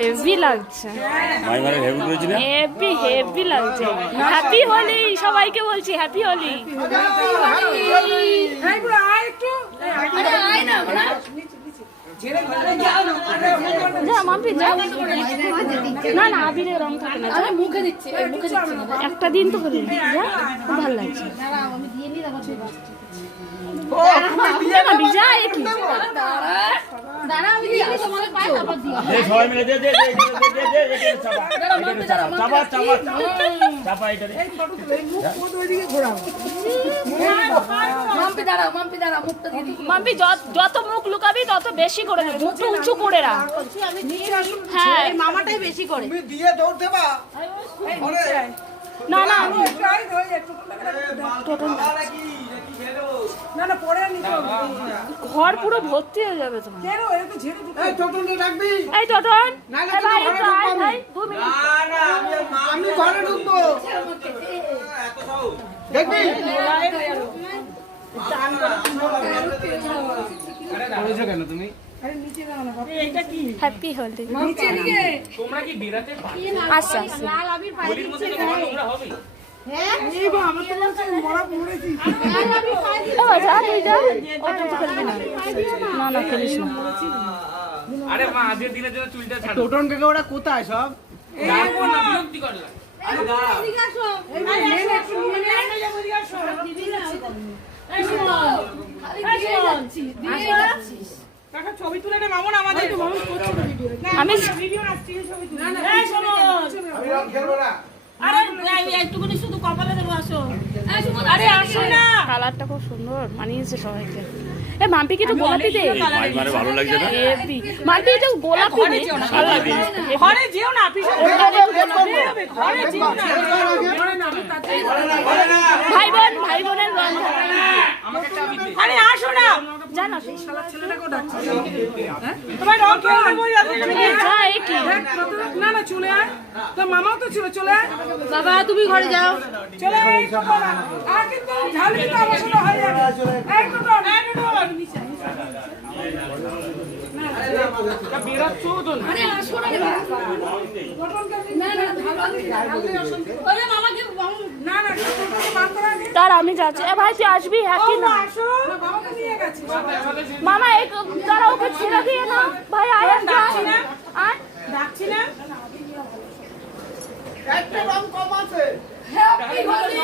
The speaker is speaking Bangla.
হেভি লাগছে, হেভি হেভি লাগছে। হ্যাপি হোলি সবাইকে বলছি, হ্যাপি হোলি। না না আবিরের রং থাকে না, মুখে দিচ্ছে একটা দিন তো করে ভালো লাগছে। মাম্পি যত মুখ লুকাবি তত বেশি করে মুখটা উঁচু করে রাখ। হ্যাঁ মামাটাই বেশি করে না না ঘর পুরো ভর্তি হয়ে যাবে তোমার। এই টোটন আমি ঘরে ঢুকবো দেখবি কেন তুমি? হ্যাপি হোলি। তোমরা কি বেরাতে পারো? আচ্ছা লাল আবির পাই দিচ্ছে তোমরা হবে। হ্যাঁ এই গো আমরা তো মরা পড়েছি। লাল আবির পাই দিচ্ছে। ও যা তুই যা, ওটা তো খেলবি না। না না খেলিস না। আরে মা আজকের দিনের জন্য চুলটা ছাড়ো। টোটন কাকা ওরা কোথায় সব? এই কোন বিরক্তি করলা। আরে দাঁড়া এদিকে আসো। এই একটু নিয়ে এদিকে আসো। এই শোন খালি দিয়ে যাচ্ছিস, দিয়ে যাচ্ছিস। কাকা ছবি তুলে নে মামুন আমাদের। আমি ভিডিও রাখছি, ছবি তুলে। না এই শোনো আমি রং খেলবো না। আরে একটুখানি শুধু কপালে দেবো, আসো। আরে আসো না, কালারটা খুব সুন্দর মানিয়েছে সবাইকে। এ মাম্পি কি একটু গোলাপি দে, ভালো লাগছে না? মাম্পি একটু গোলাপি দে। ঘরে যেও না, ঘরে যেও না। ভাই বোনের রং। আরে আসো না, জানো সেই শালা ছেলেটাকে ডাকছি। হ্যাঁ তোমার রং খেলবো যা। এই কি না না চলে আয়, তোর মামাও তো ছিল, চলে আয় বাবা, তুমি ঘরে যাও, চলে আয়। আর কিন্তু ঝালবি তো আমার সাথে হয়ে যাবে। এই তো তো নিচে না বেরাচ্ছো তো না। আরে আসো না না না ঝালবি ওরে মামা কি না না বার করা দে। তার আমি যাচ্ছি। এ ভাই তুই আসবি? হ্যাঁ কি না আসো, বাবাকে নিয়ে গেছি। মামা এই তারা ওকে ছেড়ে দিয়ে না ভাই। আয় ডাকছি না, আয় ডাকছি না। একটা রং কম আছে। হ্যাপি হোলি।